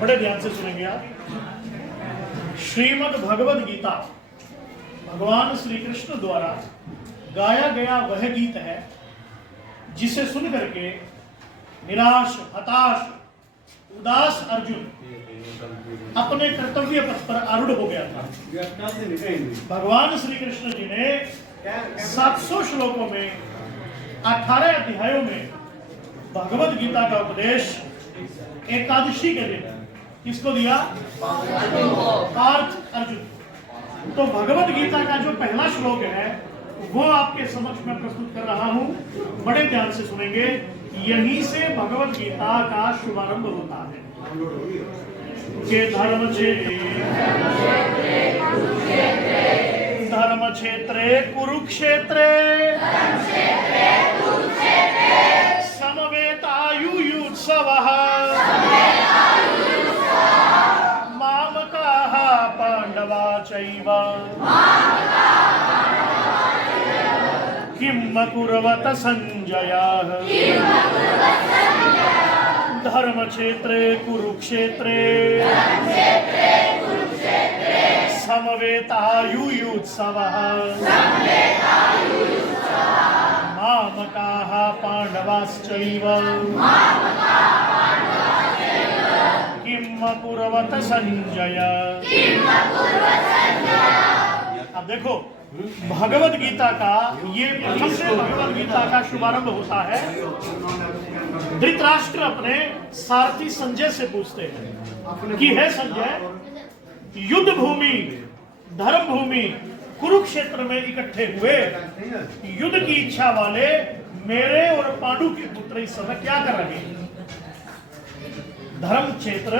बड़े ध्यान से सुनेंगे आप। श्रीमद् भगवद गीता भगवान श्री कृष्ण द्वारा गाया गया वह गीत है जिसे सुन करके निराश, हताश, उदास अर्जुन अपने कर्तव्य पथ पर आरूढ़ हो गया था। भगवान श्री कृष्ण जी ने 700 श्लोकों में 18 अध्यायों में भगवद गीता का उपदेश एकादशी के दिन किसको दिया? पार्थ अर्जुन। तो भगवद गीता का जो पहला श्लोक है वो आपके समक्ष में प्रस्तुत कर रहा हूं, बड़े ध्यान से सुनेंगे। यहीं से भगवद गीता का शुभारंभ होता है कि धर्म क्षेत्रे कुरुक्षेत्रे समवेतायुयुत्सवः मामकाः पांडवा चैव किम कुर्वत संजयः धर्म क्षेत्रे कुरुक्षेत्रे समवेतायुयुत्सवः मामकाः पांडवाश्चैव किम कुर्वत संजय। अब देखो भगवद गीता का ये प्रथम से भगवद गीता का शुभारंभ होता है। धृतराष्ट्र अपने सारथी संजय से पूछते हैं कि हे संजय, युद्ध भूमि, धर्म भूमि कुरुक्षेत्र में इकट्ठे हुए युद्ध की इच्छा वाले मेरे और पांडु के पुत्र इस समय क्या कर रहे हैं? धर्म क्षेत्र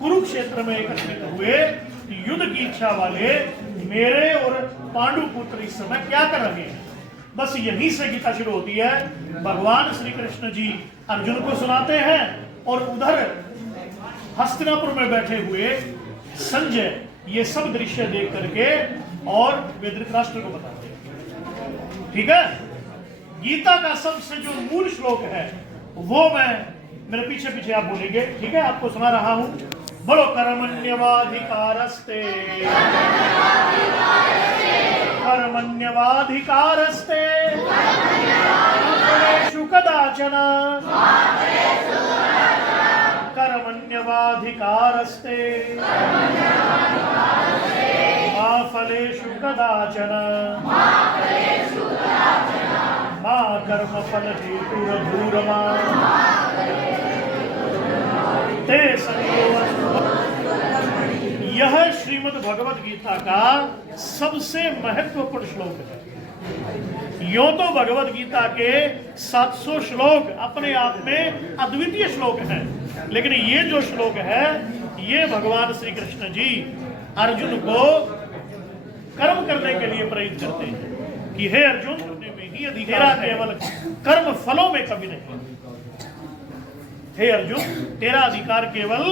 कुरुक्षेत्र में इकट्ठे हुए युद्ध की इच्छा वाले मेरे और पांडु पुत्र इस समय क्या कर रहे हैं? बस यहीं से गीता शुरू होती है। भगवान श्री कृष्ण जी अर्जुन को सुनाते हैं और उधर हस्तिनापुर में बैठे हुए संजय ये सब दृश्य देख करके और वे धृतराष्ट्र को बताते हैं। ठीक है, गीता का सबसे जो मूल श्लोक है वो मैं मेरे पीछे पीछे आप बोलेंगे। ठीक है, आपको सुना रहा हूं। बोलो कर्मण्यवाधिकारस्ते कर्मण्यवाधिकारस्ते फलेषु कदाचन कर्मण्यवाधिकारस्ते मा फलेषु कदाचन मा कर्मफल हेतुरधूरमा ते यह श्रीमद् भगवद गीता का सबसे महत्वपूर्ण श्लोक है। यूं तो भगवद गीता के 700 श्लोक अपने आप में अद्वितीय श्लोक हैं, लेकिन ये जो श्लोक है ये भगवान श्री कृष्ण जी अर्जुन को कर्म करने के लिए प्रेरित करते हैं कि हे अर्जुन, करने में ही अधिकार केवल कर्म फलों में कभी नहीं। हे अर्जुन, तेरा अधिकार केवल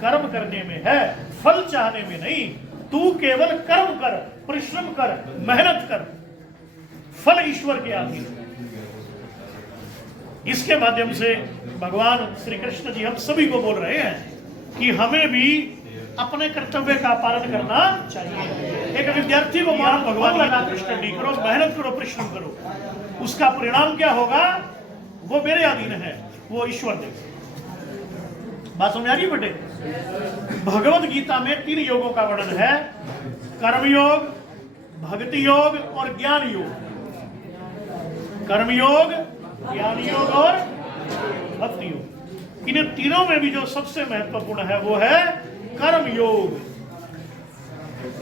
कर्म करने में है, फल चाहने में नहीं। तू केवल कर्म कर, परिश्रम कर, मेहनत कर, फल ईश्वर के अधीन। इसके माध्यम से भगवान श्री कृष्ण जी हम सभी को बोल रहे हैं कि हमें भी अपने कर्तव्य का पालन करना चाहिए। एक विद्यार्थी को मानो भगवान लगा स्टडी करो, मेहनत करो, परिश्रम करो, उसका परिणाम क्या होगा वो मेरे अधीन है, वो ईश्वर देगा। बात समझ आ रही बेटे? भगवद गीता में 3 योगों का वर्णन है, कर्म योग, भक्ति योग और ज्ञान योग। कर्म योग, ज्ञान योग और भक्ति योग। इन तीनों में भी जो सबसे महत्वपूर्ण है वो है कर्म योग।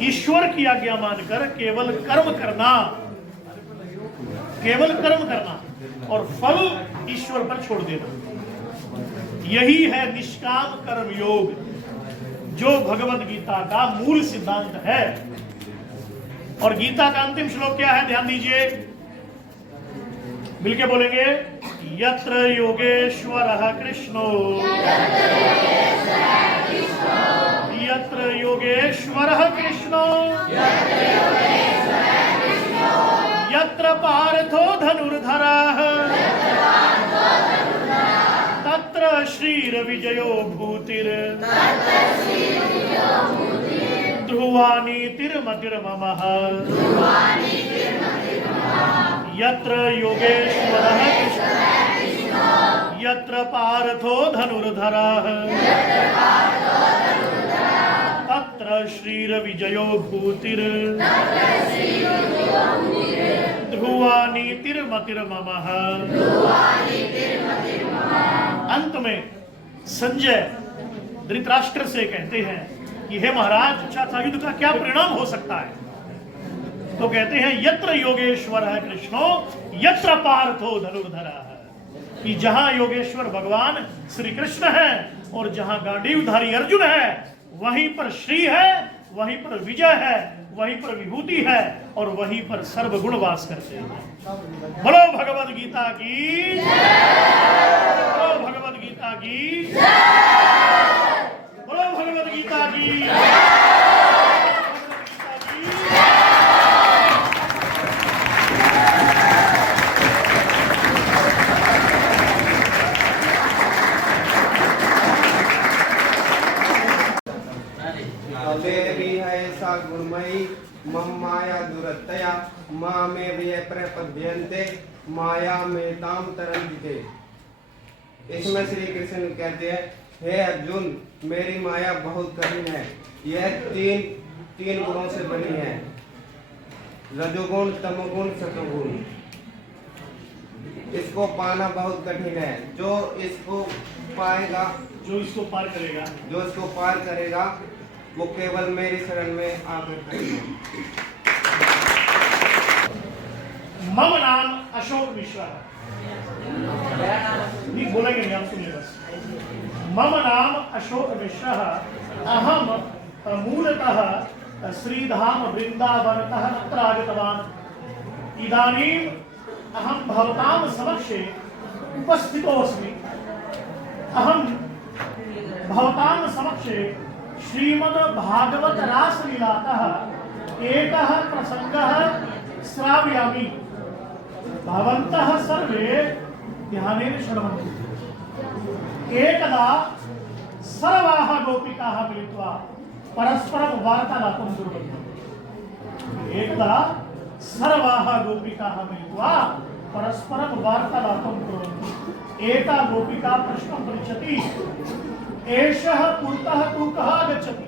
ईश्वर की आज्ञा मानकर केवल कर्म करना, केवल कर्म करना और फल ईश्वर पर छोड़ देना, यही है निष्काम कर्म योग, जो भगवद गीता का मूल सिद्धांत है। और गीता का अंतिम श्लोक क्या है? ध्यान दीजिए, मिलके बोलेंगे, यत्र योगेश्वरः कृष्णो यत्र योगेश्वरः कृष्णो यत्र पार्थो धनुर्धरः तत्र श्रीरविजयो भूतिर ध्रुवानीतिर्मतिर्ममः यत्र योगेश्वरः यत्र पार्थो धनुर्धरः तत्र श्रीरविजयो भूतिर ध्रुवानीतिर्मतिर्ममः। अंत में संजय धृतराष्ट्र से कहते हैं कि हे महाराज, अच्छा था युद्ध का क्या परिणाम हो सकता है? तो कहते हैं यत्र योगेश्वर है कृष्णो यत्र पार्थो धनुर्धरः, कि जहां योगेश्वर भगवान श्री कृष्ण है और जहां गांडीवधारी अर्जुन है, वहीं पर श्री है, वहीं पर विजय है, वहीं पर विभूति है और वहीं पर सर्वगुण वास करते हैं। बोलो भगवद गीता की जय, बोलो भगवद गीता की जय, बोलो भगवद गीता की जय। गुणमयी मम माया दुरतया माँ में भी प्रपद्यन्ते माया में ताम तरंते। इसमें श्री कृष्ण कहते हैं, हे अर्जुन, मेरी माया बहुत कठिन है। यह तीन गुणों से बनी है, रजोगुण, तमोगुण, सतोगुण। इसको पाना बहुत कठिन है। जो इसको पाएगा, जो इसको पार करेगा वो केवल मेरी शरण में आकर करेगा। मम नाम अशोक मिश्रा है, नहीं बोलेंगे नहीं, आप सुनिए बस। मम नाम अशोक मिश्रा, अहम मूलतः श्रीधाम वृंदावनतः अत्र आगतवान्। इदानीम् अहं भवतां समक्षे उपस्थितोऽस्मि। अहं भवतां समक्षे श्रीमद् भागवत रासलीलातः एकः प्रसंगः श्रावयामि। भवन्तः सर्वे ध्यानेन शृण्वन्तु। एकदा सर्वाः गोपिकाः मिलित्वा परस्परं वार्तालापं कुर्वन्ति। एकदा सर्वाः गोपिकाः मिलित्वा परस्परं वार्तालापं कुर्वन्ति। एका गोपिका प्रश्नं पृच्छति, एषः पुरतः तु कः आगच्छति?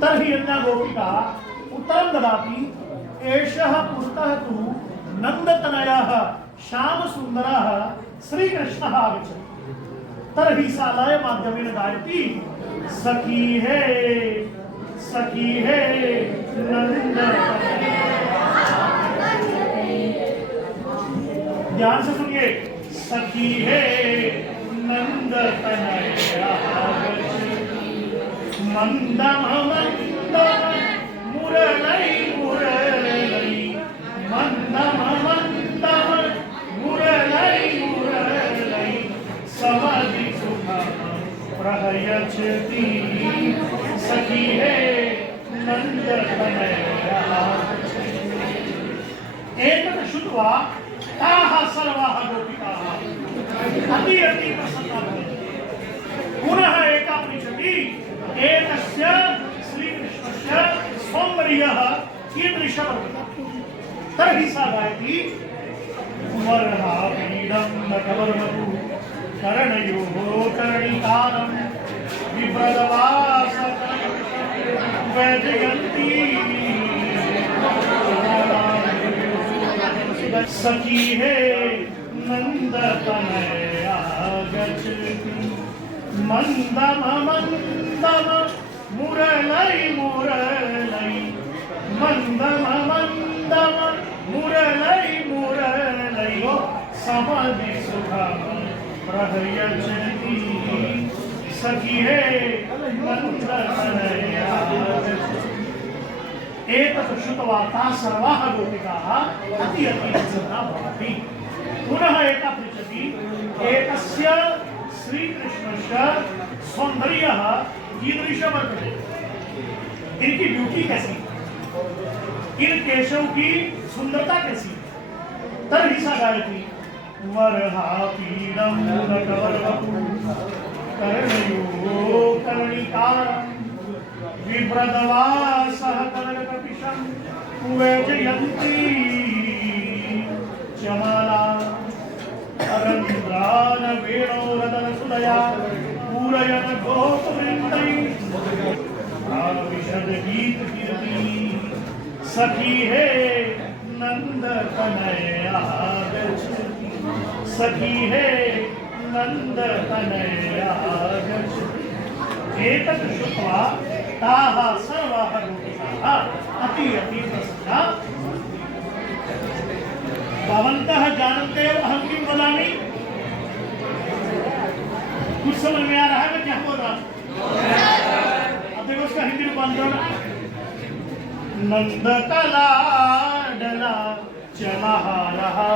तर्हि अन्या गोपिका उत्तरं ददाति, एषः पुरतः तु नन्दतनयः श्यामसुन्दरः श्रीकृष्णः आगच्छति। तर्हि सा लयमाध्यमेन गायति, सखी हे नन्दतनय। ध्यान से सुनिए, सखी हे नन्दतनया मंदम मंदम मुरलै मुरलै, मंदम मंदम मुरलै मुरलै, समधि सुखम प्रहयच्छति। सखी हे नन्दतनया। एतत् श्रुत्वा ताः सर्वाः गोपिकाः अति प्रसन्नाः भवन्ति। पुनः एका पृच्छति, एतस्य श्रीकृष्णस्य सौन्दर्यः कीदृशः वर्तते? तर्हि सा गायति, वर्णापीडं नटवर्मधु करणयोः करणिकारं विप्रदवास वैजयन्ती। सखी हे नन्दतनया गच्छति, मंदम मंदम मुरलै मुरलै, मंदम मंदम मुरलै मुरलै, समधि सुखम प्रहयच्छति। सखी हे नन्दतनया। एतत् श्रुत्वा ताः सर्वाः गोपिकाः अति प्रसन्नाः भवन्ति। पुनः एका पृच्छति, एतस्य श्रीकृष्णस्य सौन्दर्यः कीदृशः वर्तते? इनकी ब्यूटी कैसी, इन केशव की सुंदरता कैसी? तर्हि सा गायति, वरहा पीडम नटवरवपु कर्णयो कर्णिकारं विभ्रदवासः कर्णकपिशं वैजयन्ती चमाला अरन्द्रान वेणोरदनसुदया पूरयन गोपवृन्दैः विशद गीत कीर्ति सखी है नंद तनया गच्छति सखी है नंद तनया गच्छति एतत् श्रुत्वा ताः सर्वाः गोपिकाः अति अति प्रसन्ना भवन्तः जानन्ते हो अहं किं वदामि कुछ समझ में आ रहा है मैं क्या बोल रहा हूं अब देखो उसका हिंदी रूपांतरण नंद कला डला चला रहा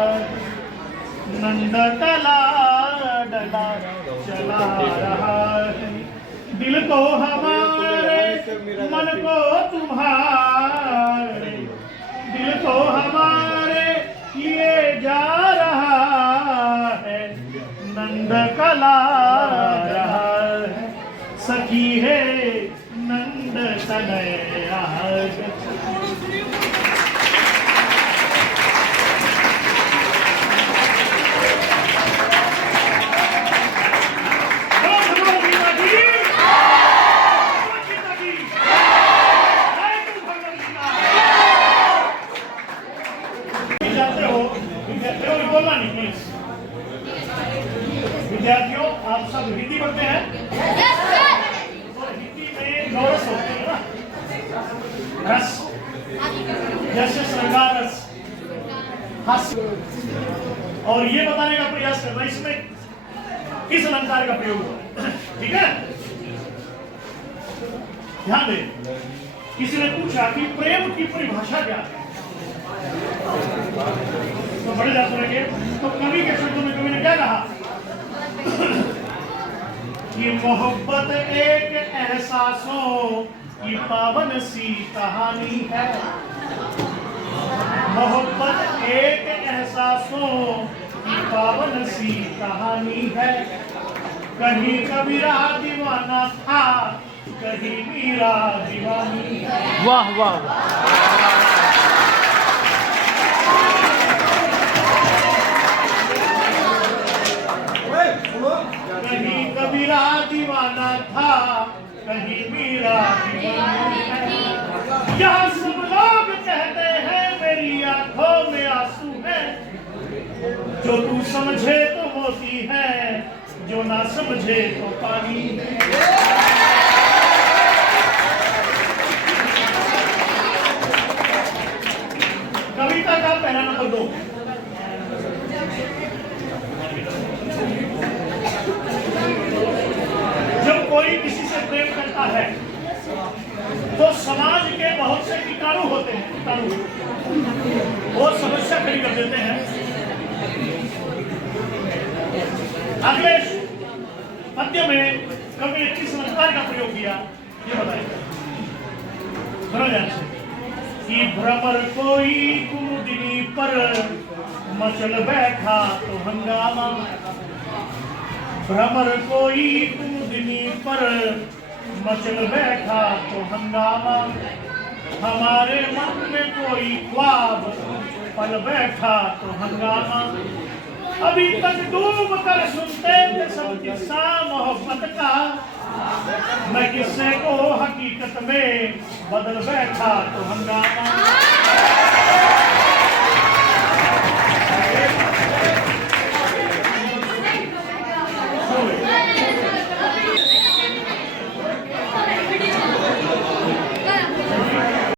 नंद कला डला चला रहा दिल को हमारे मन को तुम्हारे दिल को हमारे लिए जा रहा है नंद कला रहा है सखी है नंद तनया विद्यार्थियों आप सब हिंदी पढ़ते हैं और हिंदी में 9 रस होते हैं ना रस जैसे श्रृंगार रस हास्य और ये बताने का प्रयास करना इसमें किस अलंकार का प्रयोग हुआ है ठीक है ध्यान दें किसी ने पूछा कि प्रेम की परिभाषा क्या है तो बड़े जाते रहेंगे तो कवि के शब्दों में कवि ने क्या कहा कि मोहब्बत एक एहसासों की पावन सी कहानी है मोहब्बत एक एहसासों की पावन सी कहानी है कहीं कबीरा दीवाना था कहीं मीरा दीवानी है वाह वाह कहीं कबीरा दीवाना था कहीं मीरा दीवानी है यहाँ सब लोग कहते हैं मेरी आंखों में आंसू है जो तू समझे तो मोती है जो ना समझे तो पानी है कविता का पहला नंबर 2 जब कोई किसी से प्रेम करता है तो समाज के बहुत से कीटाणु होते हैं कीटाणु वो समस्या खड़ी कर देते हैं अगले पद्य में कवि ने किस अलंकार का प्रयोग किया ये बताएगा सुनो ध्यान से कि भ्रमर कोई कुमुदिनी पर मचल बैठा तो हंगामा भ्रमर कोई कुमुदिनी पर मचल बैठा तो हंगामा हमारे मन में कोई ख्वाब पल बैठा तो हंगामा अभी तक डूब कर सुनते थे सब किस्सा मोहब्बत का मैं किस्से को हकीकत में बदल बैठा तो हंगामा